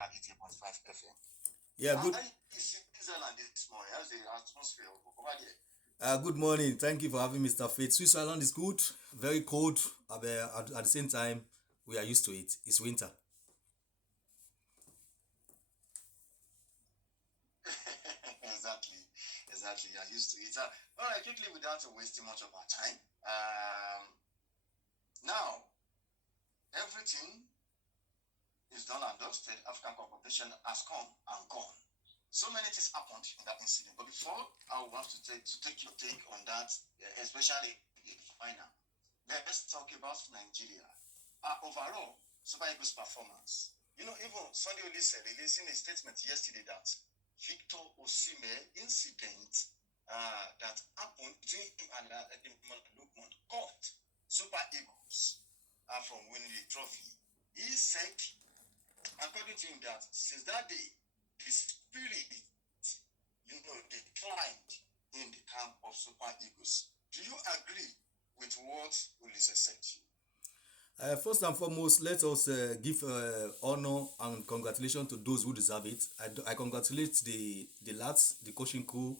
88.5 FM. Yeah, good. How is Switzerland this morning? How's the atmosphere over there? Good morning. Thank you for having Mr. Faith. Switzerland is good, very cold. At the same time, we are used to it. It's winter. exactly, exactly. You're used to it. All right, quickly, without wasting much of our time. Now, everything is done and dusted. African competition has come and gone. So many things happened in that incident. But before I will have to take your take on that, especially the final. Let's talk about Nigeria. Overall, Super Eagles performance. You know, even Sunday Oliseh releasing a statement yesterday that Victor Osimhen incident that happened between him and Lukman caught Super Eagles from winning the trophy. He said, according to him, that since that day, the spirit, declined in the camp of Super Eagles. Do you agree with what Oliseh said? First and foremost, let us give honor and congratulations to those who deserve it. I congratulate the lads, the coaching crew,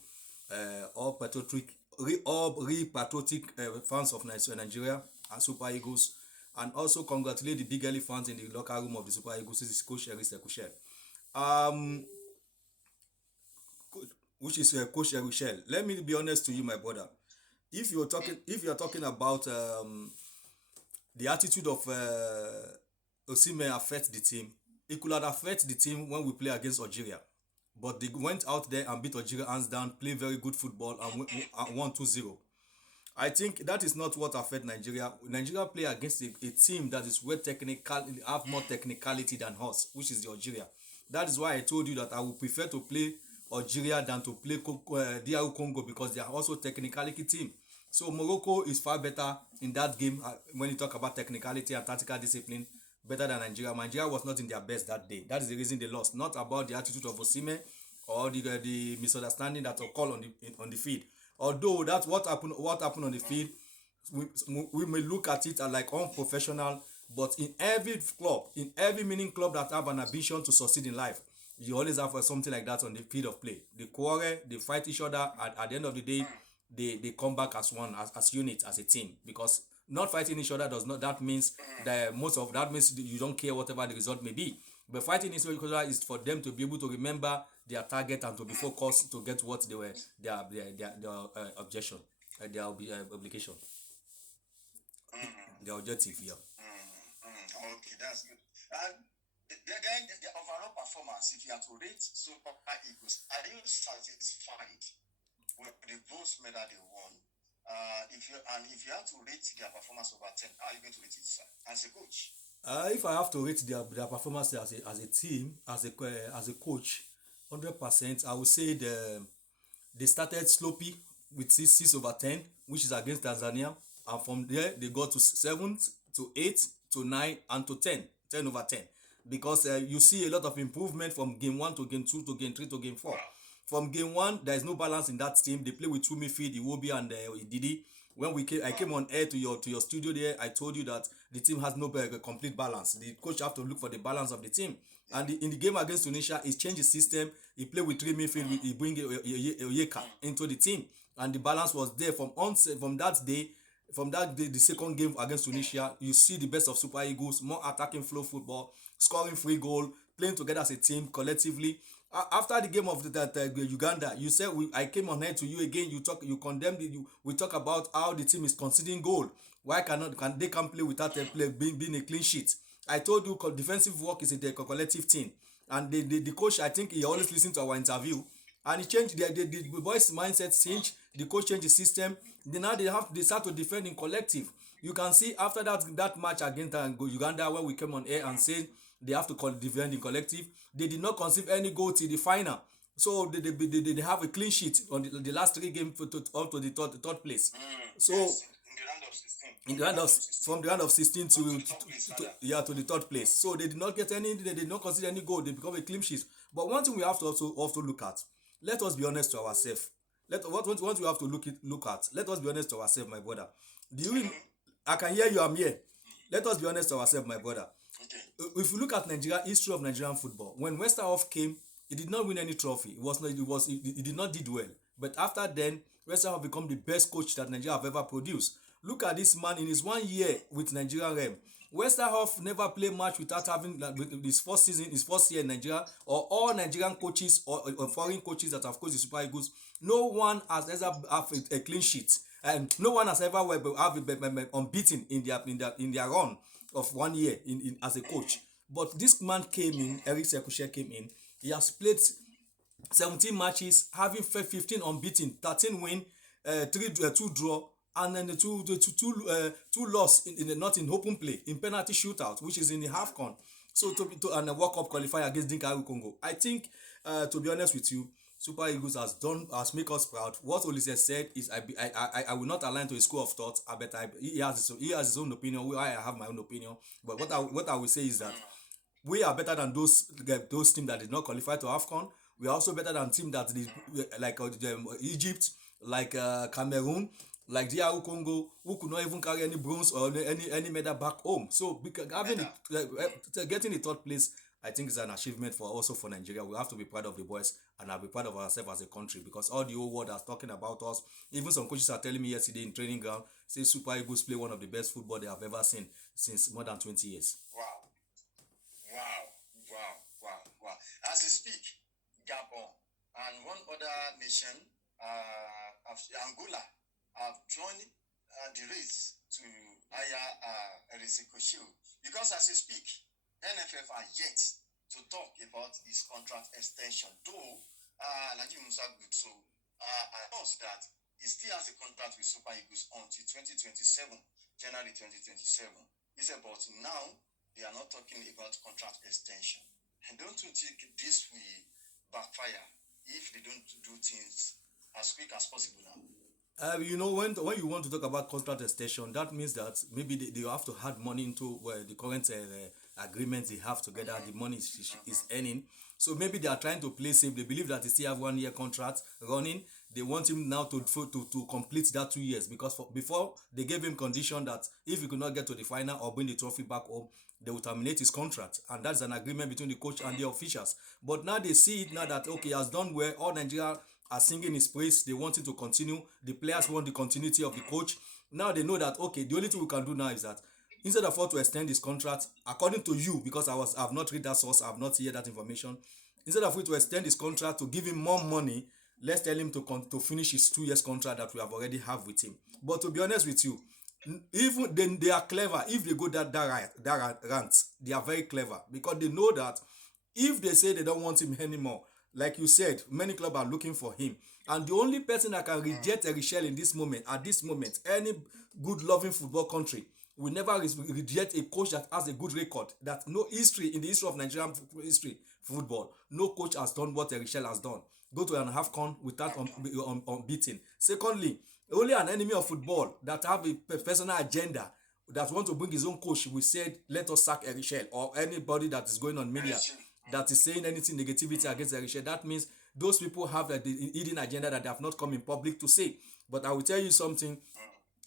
all patriotic fans of Nigeria and Super Eagles, and also congratulate the big early fans in the locker room of the Super Eagles. This is Coach Oliseh, which is Coach Oliseh. Let me be honest to you, my brother. If you are talking about the attitude of Osimhen affect the team, it could have affect the team when we play against Algeria. But they went out there and beat Algeria hands down, play very good football, and won 2-0. I think that is not what affect Nigeria. Nigeria play against a team that is have more technicality than us, which is the Algeria. That is why I told you that I would prefer to play Algeria than to play DR Congo, because they are also technicality team. So Morocco is far better in that game when you talk about technicality and tactical discipline, better than Nigeria. Nigeria was not in their best that day. That is the reason they lost. Not about the attitude of Osimhen or the misunderstanding that occurred on the field. Although that's what happened on the field, we may look at it as like unprofessional, but in every club, in every meaning club that have an ambition to succeed in life, you always have something like that on the field of play. They quarrel, they fight each other. At the end of the day, they come back as one, as unit, as a team. Because not fighting each other means you don't care whatever the result may be. But fighting each other is for them to be able to remember their target and to be focused to get what they were their objection, their obligation, their objective. Yeah. Okay, that's good. And then the overall performance, if you have to rate Super Eagles, are you satisfied with the bronze medal they won? If you have to rate their performance over 10, how are you going to rate it, sir, as a coach? If I have to rate their performance as a team, as a coach, 100%, I would say they started sloppy with 6/10, which is against Tanzania, and from there they got to 7 to 8 to 9 and to 10/10, because you see a lot of improvement from game 1 to game 2 to game 3 to game 4. From game 1, there is no balance in that team. They play with two midfield, Iwobi and Ididi. When I came on air to your studio there, I told you that the team has no complete balance. The coach have to look for the balance of the team. And in the game against Tunisia, he changed his system. He played with three midfield. He bring Yaya into the team, and the balance was there from that day. From that day, the second game against Tunisia, you see the best of Super Eagles, more attacking flow football, scoring free goal, playing together as a team collectively. After the game of Uganda, you said I came on here to you again. You condemned it. We talk about how the team is conceding goal. Why they can't play without a play being a clean sheet? I told you defensive work is a collective team, and the coach, I think he always listens to our interview, and he changed the boys' mindset. Change, the coach changed the system. Now they start to defend in collective. You can see after that match against Uganda, when we came on air and said they have to defend in collective, they did not concede any goal till the final. So they have a clean sheet on the last 3 games up to the third place. So Yes, from the round of 16 to the third place. So they did not concede any goal. They become a clean sheet. But one thing we have to also look at, let us be honest to ourselves. What we have to look at, let us be honest to ourselves, my brother. I can hear you, I'm here. Let us be honest to ourselves, my brother. Okay. If you look at Nigeria history of Nigerian football, when Westerhoff came, he did not win any trophy. He did not did well. But after then, Westerhoff become the best coach that Nigeria have ever produced. Look at this man in his 1 year with Nigerian Rem. Westerhoff never play match without having with his first season, his first year in Nigeria, or all Nigerian coaches or foreign coaches that have coached the Super Eagles. No one has ever have a clean sheet, and no one has ever have unbeaten in their run of 1 year in as a coach. But this man came in, Eric Sekushe came in. He has played 17 matches, having 15 unbeaten, 13 win, 2 draw, and then the two loss not in open play, in penalty shootout, which is in the AFCON. So and a World Cup qualifier against Dinka Congo. I think, to be honest with you, Super Eagles has make us proud. What Oliseh said is I will not align to his school of thought. He has his own opinion. I have my own opinion. But what I will say is that we are better than those teams that did not qualify to AFCON. We are also better than teams that did, like Egypt, like Cameroon, like DR Congo, who could not even carry any bronze or any medal back home. So getting the third place, I think, is an achievement for Nigeria. We have to be proud of the boys, and I'll be proud of ourselves as a country, because all the whole world is talking about us. Even some coaches are telling me yesterday in training ground, say Super Eagles play one of the best football they have ever seen since more than 20 years. Wow. As we speak, Gabon and one other nation, Angola, have joined the race to hire Oliseh. Because as we speak, NFF are yet to talk about his contract extension. Though, Alhaji Musa Gutso announced that he still has a contract with Super Eagles until 2027, January 2027. He said, but now they are not talking about contract extension. And don't you think this will backfire if they don't do things as quick as possible now? When you want to talk about contract extension, that means that maybe they have to add money into the current agreements they have together. The money is earning. So maybe they are trying to play safe. They believe that they still have 1 year contract running. They want him now to complete that 2 years, because before they gave him condition that if he could not get to the final or bring the trophy back home, they will terminate his contract, and that's an agreement between the coach and the officials. But now they see it now that okay, he has done well. All Nigeria are singing his praise. They want him to continue. The players want the continuity of the coach. Now they know that okay, the only thing we can do now is that instead of to extend his contract, according to you, because I've not read that source, I've not heard that information. Instead of to extend his contract to give him more money, let's tell him to finish his 2 years contract that we have already have with him. But to be honest with you, even then they are clever. If they go that rant, they are very clever, because they know that if they say they don't want him anymore, like you said, many clubs are looking for him, and the only person that can reject Erichel at this moment, any good loving football country will never reject a coach that has a good record, that no history in the history of Nigerian football, no coach has done what Erichel has done. Go to an AFCON without unbeaten. Secondly, only an enemy of football that have a personal agenda, that want to bring his own coach, we said let us sack Erichel, or anybody that is going on media that is saying anything negativity against Erichel. That means those people have a hidden agenda that they have not come in public to say. But I will tell you something,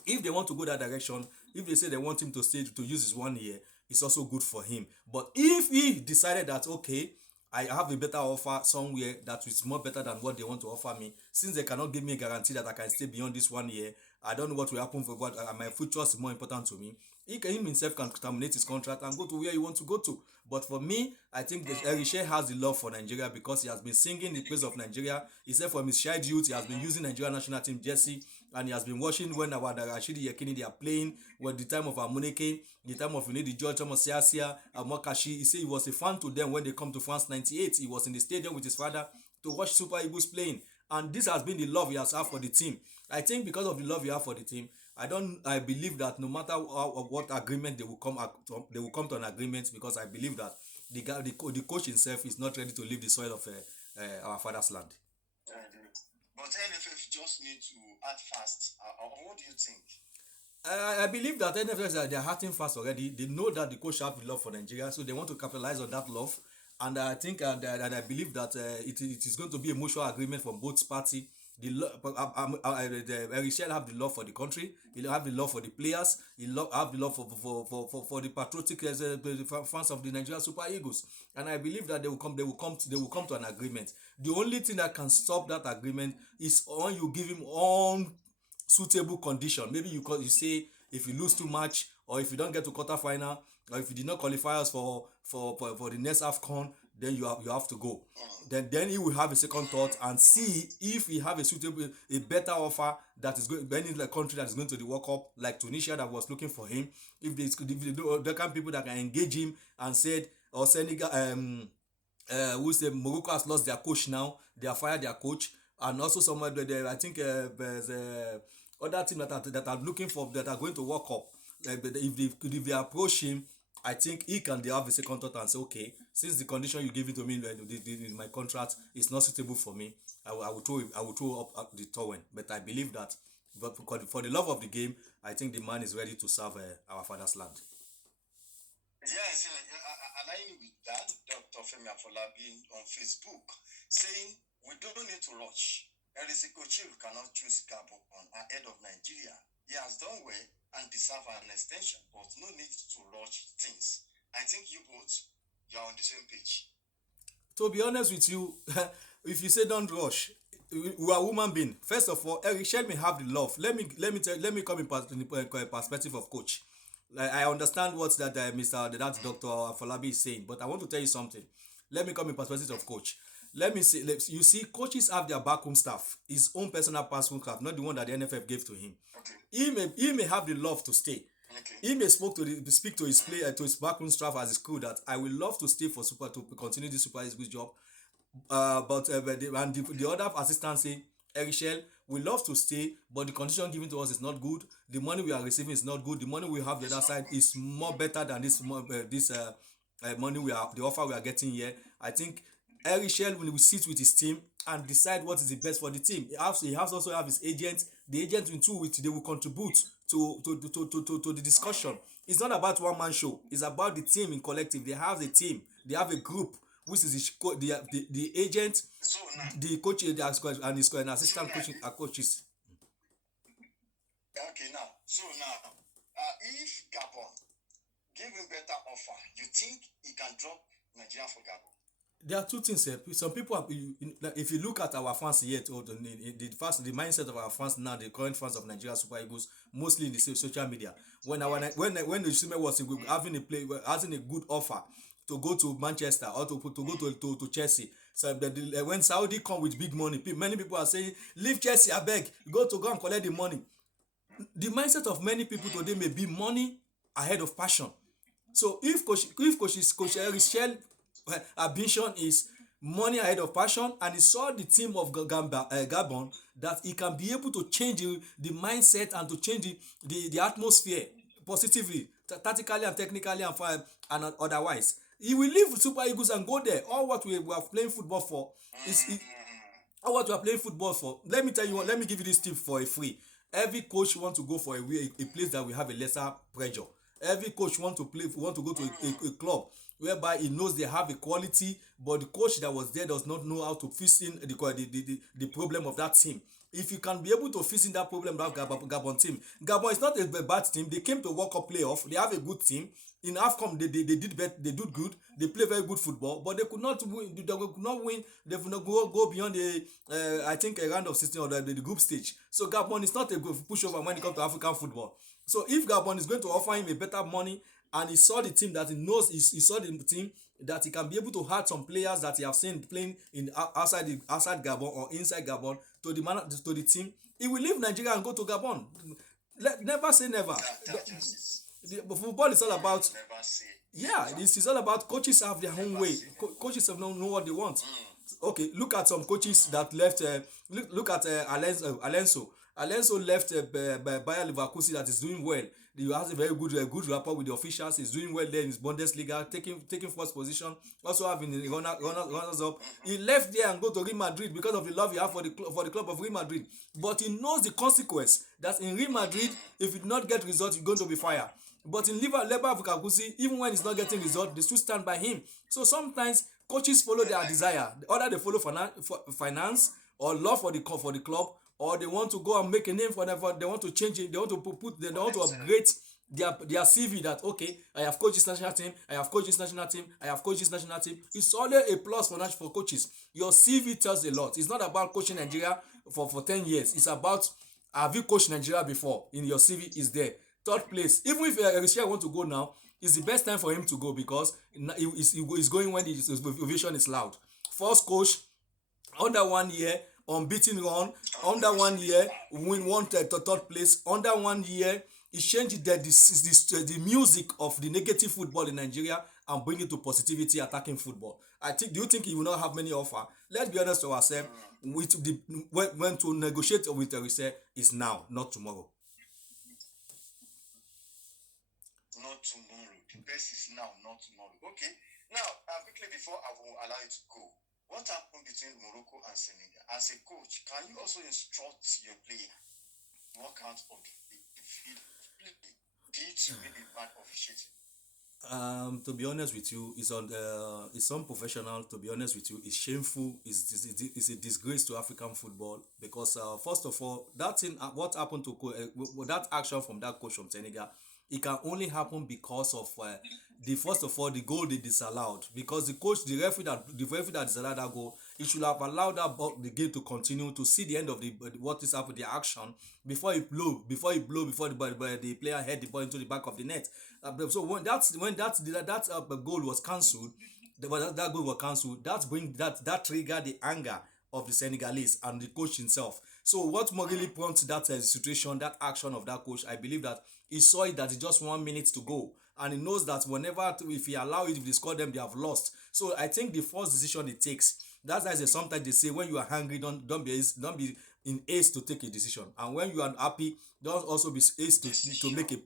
if they want to go that direction, if they say they want him to stay to use his 1 year, it's also good for him. But if he decided that okay, I have a better offer somewhere that is more better than what they want to offer me, since they cannot give me a guarantee that I can stay beyond this 1 year, I don't know what will happen for what my future is more important to me. He himself can terminate his contract and go to where he wants to go to. But for me, I think that Erichel has the love for Nigeria, because he has been singing the praise of Nigeria. He said from his child youth, he has been using Nigeria national team jersey, and he has been watching when our Rashidi Yekini they are playing, when the time of Amuneke, the time of the George Siasia, Mokashi. He said he was a fan to them when they come to France 98. He was in the stadium with his father to watch Super Eagles playing. And this has been the love he has had for the team. I think because of the love he has for the team, I believe that no matter what agreement they will come to an agreement, because I believe that the coach himself is not ready to leave the soil of our father's land. But NFF just need to act fast. What do you think? I believe that NFF, they are acting fast already. They know that the coach has love for Nigeria, so they want to capitalize on that love. And I think and I believe that it is going to be a mutual agreement from both parties. Erichel have the love for the country. He have the love for the players. Have the love for the patriotic fans of the Nigeria Super Eagles. And I believe that they will come to an agreement. The only thing that can stop that agreement is when you give him on suitable condition. Maybe you say if you lose too much, or if you don't get to quarter final, or if you did not qualify us for the next AFCON, then you have to go. Then he will have a second thought and see if he have a better offer that is going any country that is going to the World Cup, like Tunisia that was looking for him. If they do the kind of people that can engage him and said, or Senegal, who say Morocco has lost their coach now, they have fired their coach, and also somewhere there, I think there's other team that are looking for, that are going to World Cup. If they approach him, I think he can have a second thought and say, okay, since the condition you give it to me in my contract is not suitable for me, I will throw up the towel. But I believe that, but for the love of the game, I think the man is ready to serve our father's land. Yes, aligning with that, Dr. Femi Afolabi on Facebook saying we don't need to rush. Oliseh cannot choose Gabon ahead of Nigeria. He has done well and deserve an extension, but no need to rush things. I think you are on the same page. To be honest with you, if you say don't rush, we are human being. First of all, Erichel may have the love. Let me come in perspective of coach. Like, I understand what that Dr. Afolabi is saying, but I want to tell you something. Let me come in perspective of coach. Let me say, you see, coaches have their backroom staff, his own personal backroom staff, not the one that the NFF gave to him. Okay. He may have the love to stay. Okay. He may speak to his player, to his backroom staff as his crew, that I will love to stay to continue this Super Eagles job. But the other assistants say, Erichel, we love to stay, but the condition given to us is not good. The money we are receiving is not good. The money we have the other side is more better than this money the offer we are getting here. I think Erichel will sit with his team and decide what is the best for the team. He has also have his agent. The agent in two which they will contribute to the discussion. It's not about one man show. It's about the team in collective. They have a team. They have a group, which is the agent, the coach, and his assistant coaches. Okay, now if Gabon give him better offer, you think he can drop Nigeria for Gabon? There are two things. Some people, if you look at our fans yet, or the mindset of our fans now, the current fans of Nigeria Super Eagles, mostly in the social media. When the Osimhen was having a good offer to go to Manchester or to go to Chelsea, so when Saudi come with big money, many people are saying, leave Chelsea, I beg, go and collect the money. The mindset of many people today may be money ahead of passion. So if Coach Erichel ambition is money ahead of passion, and he saw the team of Gabon, that he can be able to change the mindset and to change the atmosphere positively, tactically and technically and otherwise. He will leave Super Eagles and go there. All what we are playing football for Let me tell you what. Let me give you this tip for a free. Every coach wants to go for a place that will have a lesser pressure. Every coach want to go to a club whereby he knows they have a quality, but the coach that was there does not know how to fix in the problem of that team. If you can be able to fix in that problem of Gabon team, Gabon is not a bad team. They came to World Cup playoff. They have a good team. In AFCON, they did good. They play very good football, but they could not win. They could not go beyond I think a round of 16 or the group stage. So Gabon is not a good pushover when it comes to African football. So if Gabon is going to offer him a better money, and he saw the team that he knows, he saw the team that he can be able to add some players that he have seen playing in outside Gabon or inside Gabon to the team, he will leave Nigeria and go to Gabon. Never say never. The football is all about. This is all about coaches have their own way. Coaches have know what they want. Okay, look at some coaches that left. Look at Alonso. Alonso left Bayer Leverkusen, that is doing well. He has a very good rapport with the officials. He's doing well there in his Bundesliga, taking first position. Also having the runners up. He left there and go to Real Madrid because of the love he has for the club of Real Madrid. But he knows the consequence that in Real Madrid, if you do not get results, you're going to be fired. But in Leverkusen, even when he's not getting results, they still stand by him. So sometimes coaches follow their desire. Either they follow finance, or love for the club, or they want to go and make a name for them. They want to change it. They want to they want to upgrade their CV that okay, I have coached this national team, I have coached this national team, I have coached this national team. It's always a plus for coaches. Your CV tells a lot. It's not about coaching Nigeria for 10 years. It's about have you coached Nigeria before? In your CV is there. Third place. Even if Oliseh want to go now, it's the best time for him to go because he's going when his ovation is loud. First coach under 1 year unbeaten run, under 1 year win one third place, under 1 year he changed the music of the negative football in Nigeria and bring it to positivity attacking football. Do you think he will not have many offer? Let's be honest to ourselves. With the when to negotiate with Oliseh is now, not tomorrow. Not tomorrow. The best is now, not tomorrow. Okay. Now, quickly before I will allow you to go, what happened between Morocco and Senegal? As a coach, can you also instruct your player walk out of the field completely due to maybe bad officiating? To be honest with you, it's unprofessional. To be honest with you, it's shameful. It's a disgrace to African football because first of all, that thing, what happened to that action from that coach from Senegal, it can only happen because of first of all the goal they disallowed, because the referee that disallowed that goal, he should have allowed the game to continue to see the end of what is happening, the action before the player head the ball into the back of the net. So when that goal was cancelled, that goal was cancelled. That triggered the anger of the Senegalese and the coach himself. So what more really prompts that situation, that action of that coach? I believe that he saw it that it's just 1 minute to go, and he knows that if he allow it, if they score them, they have lost. So I think the first decision he takes. That's why sometimes they say when you are hungry, don't be in haste to take a decision, and when you are happy, don't also be haste to make a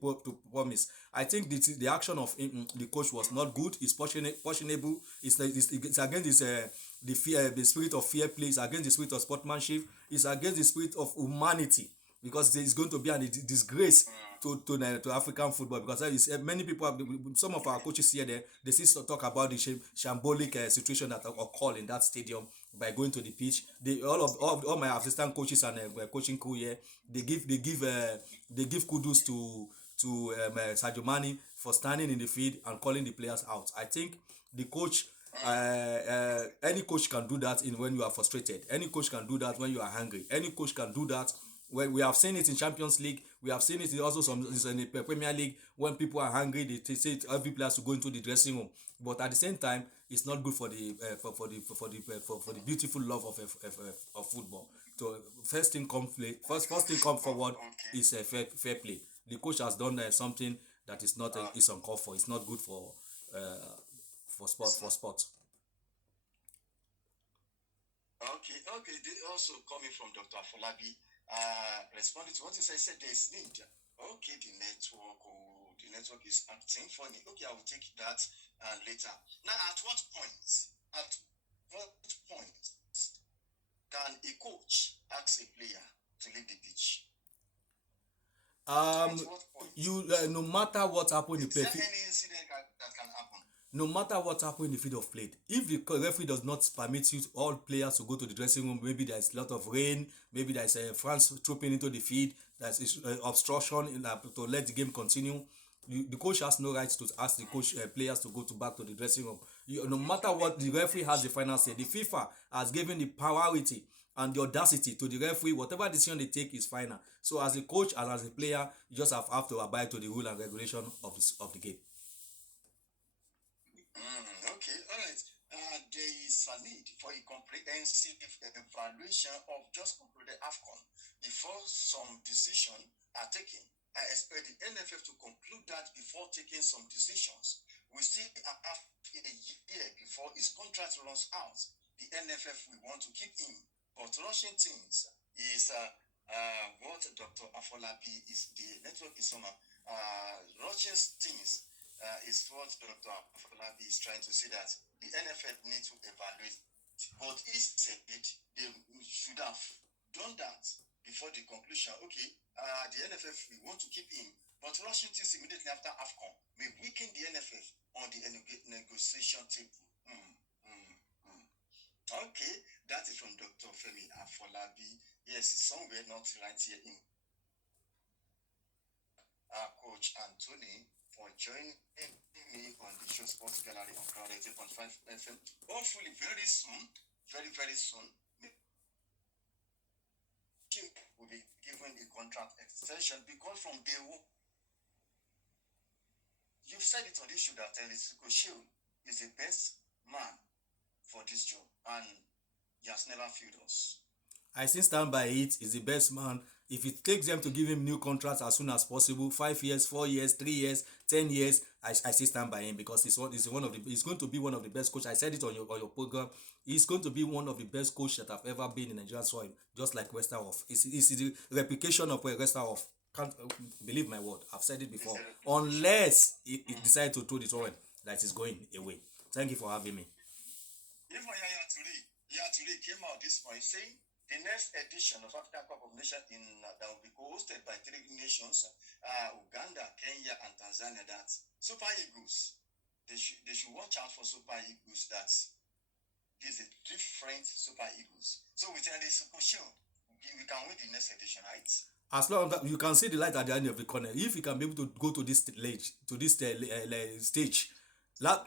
promise. I think the action of the coach was not good. It's questionable. It's against the spirit of fair play. It's against the spirit of sportsmanship. It's against the spirit of humanity, because it's going to be a disgrace to African football, because many people some of our coaches here they still talk about the shambolic situation that occurred in that stadium by going to the pitch. All my assistant coaches and coaching crew here, they give kudos to Sadio Mane for standing in the field and calling the players out. I think the coach, any coach can do that when you are frustrated. Any coach can do that when you are hungry. Any coach can do that when we have seen it in Champions League. We have seen it also in the Premier League. When people are hungry, they say every player to go into the dressing room. But at the same time, it's not good for the beautiful love of football. So first thing come forward is fair play. The coach has done something that is not is uncalled for. It's not good for sport. Okay. They also coming from Dr. Afolabi, responding to what you said there is need. Okay, the network is acting funny. Okay, I will take that later. Now, at what point can a coach ask a player to leave the pitch? No matter what happened in the field, is there any incident that can happen? No matter what happened in the field of play, if the referee does not permit all players to go to the dressing room, maybe there is a lot of rain, maybe there is France trooping into the field, there is obstruction to let the game continue, the coach has no right to ask the players to go back to the dressing room. No matter what, the referee has the final say. The FIFA has given the priority and the audacity to the referee. Whatever decision they take is final. So as a coach and as a player, you just have to abide to the rule and regulation of the game. Okay, all right. There is a need for a comprehensive evaluation of just concluded AFCON before some decisions are taken. I expect the NFF to conclude that before taking some decisions. We still have a year before his contract runs out. The NFF will want to keep him, but rushing things is what Dr. Afolabi is. The network is rushing things is what Dr. Afolabi is trying to say, that the NFF needs to evaluate. But he said they should have done that before the conclusion. Okay, the NFF, we want to keep him, but rushing things immediately after AFCON may weaken the NFF on the negotiation table. Okay, that that is from Dr. Femi Afolabi. Yes, somewhere not right here in our coach Anthony for joining me on the show Sports Gallery on Crowd 8.5 FM. Hopefully, very soon, very soon, will be given a contract extension because from day one, you've said it on this show that Oliseh is the best man for this job, and he has never failed us. I still stand by it. He's the best man. If it takes them to give him new contracts as soon as possible, 5 years, 4 years, 3 years, 10 years, I still stand by him because he's going to be one of the best coaches. I said it on your program. He's going to be one of the best coaches that have ever been in Nigerian soil, just like Westerhoff. It's the replication of Westerhoff. Can't believe my word. I've said it before. Unless he decides to throw the towel, that is going away. Thank you for having me. Even Yaya Touré came out this morning saying the next edition of African Cup of Nations that will be co-hosted by 3 nations, Uganda, Kenya, and Tanzania. That Super Eagles, they should watch out for Super Eagles. That there's a different Super Eagles. So we tell this show, we can win the next edition, right? As long as you can see the light at the end of the corner, if you can be able to go to this stage,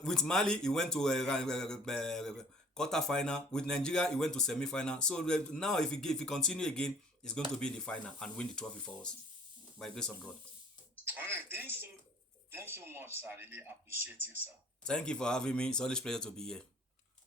with Mali, he went to quarter final. With Nigeria, he went to semi-final. So now, if he continue again, he's going to be in the final and win the trophy for us, by grace of God. All right, thanks so much, sir. I really appreciate you, sir. Thank you for having me. It's always a pleasure to be here.